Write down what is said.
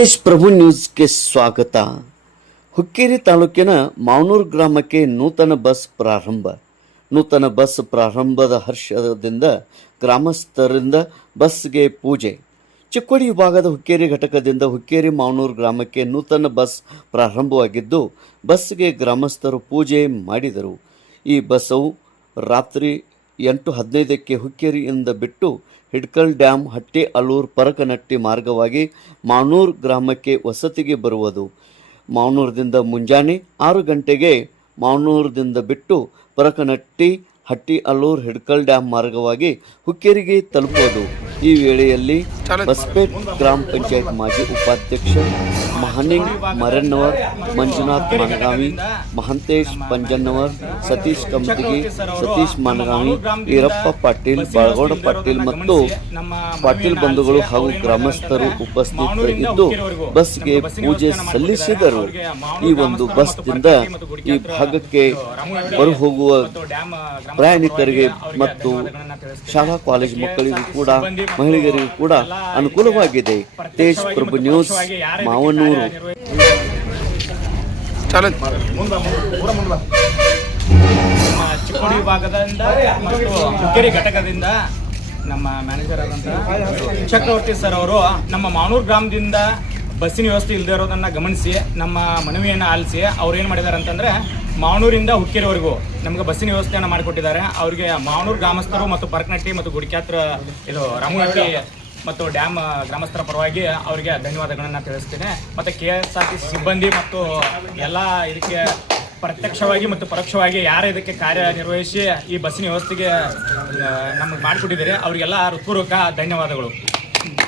ತೇಜ್ ಪ್ರಭು ನ್ಯೂಸ್ಗೆ ಸ್ವಾಗತ. ಹುಕ್ಕೇರಿ ತಾಲೂಕಿನ ಮಾವನೂರು ಗ್ರಾಮಕ್ಕೆ ನೂತನ ಬಸ್ ಪ್ರಾರಂಭದ ಹರ್ಷದಿಂದ ಗ್ರಾಮಸ್ಥರಿಂದ ಬಸ್ಗೆ ಪೂಜೆ. ಚಿಕ್ಕೋಡಿ ವಿಭಾಗದ ಹುಕ್ಕೇರಿ ಘಟಕದಿಂದ ಹುಕ್ಕೇರಿ ಮಾವನೂರು ಗ್ರಾಮಕ್ಕೆ ನೂತನ ಬಸ್ ಪ್ರಾರಂಭವಾಗಿದ್ದು, ಬಸ್ಗೆ ಗ್ರಾಮಸ್ಥರು ಪೂಜೆ ಮಾಡಿದರು. ಈ ಬಸ್ಸು ರಾತ್ರಿ 8:15ಕ್ಕೆ ಹುಕ್ಕೇರಿಯಿಂದ ಬಿಟ್ಟು ಹಿಡ್ಕಲ್ ಡ್ಯಾಮ್, ಹಟ್ಟಿ ಅಲೂರು, ಪರಕನಟ್ಟಿ ಮಾರ್ಗವಾಗಿ ಮಾವನೂರು ಗ್ರಾಮಕ್ಕೆ ವಸತಿಗೆ ಬರುವುದು. ಮಾವನೂರದಿಂದ ಮುಂಜಾನೆ 6 ಗಂಟೆಗೆ ಮಾವನೂರದಿಂದ ಬಿಟ್ಟು ಪರಕನಟ್ಟಿ, ಹಟ್ಟಿ ಅಲೂರು, ಹಿಡ್ಕಲ್ ಡ್ಯಾಮ್ ಮಾರ್ಗವಾಗಿ ಹುಕ್ಕೇರಿಗೆ ತಲುಪುವುದು. ಈ ವೇಳೆಯಲ್ಲಿ ಬಸ್ಪೇಟ್ ಗ್ರಾಮ ಪಂಚಾಯತ್ ಮಾಜಿ ಉಪಾಧ್ಯಕ್ಷ ಮಹನಿಂಗ್ ಮರನ್ನವರ್, ಮಂಜುನಾಥ್ ಮಾನಗಾವಿ, ಮಹಂತೇಶ್ ಪಂಜನ್ನವರ್, ಸತೀಶ್ ಕಮತಿಗಿ, ಸತೀಶ್ ಮಾನಗಾವಿ, ಈರಪ್ಪ ಪಾಟೀಲ್, ಬಾಳಗೌಡ ಪಾಟೀಲ್ ಮತ್ತು ಪಾಟೀಲ್ ಬಂಧುಗಳು ಹಾಗೂ ಗ್ರಾಮಸ್ಥರು ಉಪಸ್ಥಿತರಿದ್ದು ಬಸ್ಗೆ ಪೂಜೆ ಸಲ್ಲಿಸಿದರು. ಈ ಒಂದು ಬಸ್ದಿಂದ ಈ ಭಾಗಕ್ಕೆ ಬರುಹೋಗುವ ಪ್ರಯಾಣಿಕರಿಗೆ ಮತ್ತು ಶಾಲಾ ಕಾಲೇಜು ಮಕ್ಕಳಿಗೂ ಕೂಡ ಮಹಿಳೆಯರಿಗೂ ಕೂಡ ಅನುಕೂಲವಾಗಿದೆ. ತೇಜ್ ಪ್ರಭು ನ್ಯೂಸ್, ಮಾವನೂರು. ಚಿಕ್ಕೋಡಿ ವಿಭಾಗದಿಂದ ಮತ್ತು ಹುಕ್ಕೇರಿ ಘಟಕದಿಂದ ನಮ್ಮ ಮ್ಯಾನೇಜರ್ ಆದಂತಹ ಚಕ್ರವರ್ತಿ ಸರ್ ಅವರು ನಮ್ಮ ಮಾವನೂರು ಗ್ರಾಮದಿಂದ ಬಸ್ಸಿನ ವ್ಯವಸ್ಥೆ ಇಲ್ಲದೆ ಇರೋದನ್ನ ಗಮನಿಸಿ ನಮ್ಮ ಮನವಿಯನ್ನು ಆಲಿಸಿ ಅವ್ರು ಏನು ಮಾಡಿದ್ದಾರೆ ಅಂತಂದ್ರೆ ಮಾವನೂರಿಂದ ಹುಕ್ಕೇರಿವರೆಗೂ ನಮಗೆ ಬಸ್ಸಿನ ವ್ಯವಸ್ಥೆಯನ್ನು ಮಾಡಿಕೊಟ್ಟಿದ್ದಾರೆ. ಅವರಿಗೆ ಮಾವನೂರು ಗ್ರಾಮಸ್ಥರು ಮತ್ತು ಪರಕನಟ್ಟಿ ಮತ್ತು ಗುಡಿಕ್ಯಾತ್ರ ಇದು ರಾಮನಟ್ಟಿ ಮತ್ತು ಡ್ಯಾಮ್ ಗ್ರಾಮಸ್ಥರ ಪರವಾಗಿ ಅವರಿಗೆ ಧನ್ಯವಾದಗಳನ್ನು ತಿಳಿಸ್ತೇನೆ. ಮತ್ತು KSRTC ಸಿಬ್ಬಂದಿ ಮತ್ತು ಎಲ್ಲ ಇದಕ್ಕೆ ಪ್ರತ್ಯಕ್ಷವಾಗಿ ಮತ್ತು ಪರೋಕ್ಷವಾಗಿ ಯಾರು ಇದಕ್ಕೆ ಕಾರ್ಯನಿರ್ವಹಿಸಿ ಈ ಬಸ್ಸಿನ ವ್ಯವಸ್ಥೆಗೆ ನಮಗೆ ಮಾಡಿಕೊಟ್ಟಿದ್ದಾರೆ ಅವರಿಗೆಲ್ಲ ಹೃತ್ಪೂರ್ವಕ ಧನ್ಯವಾದಗಳು.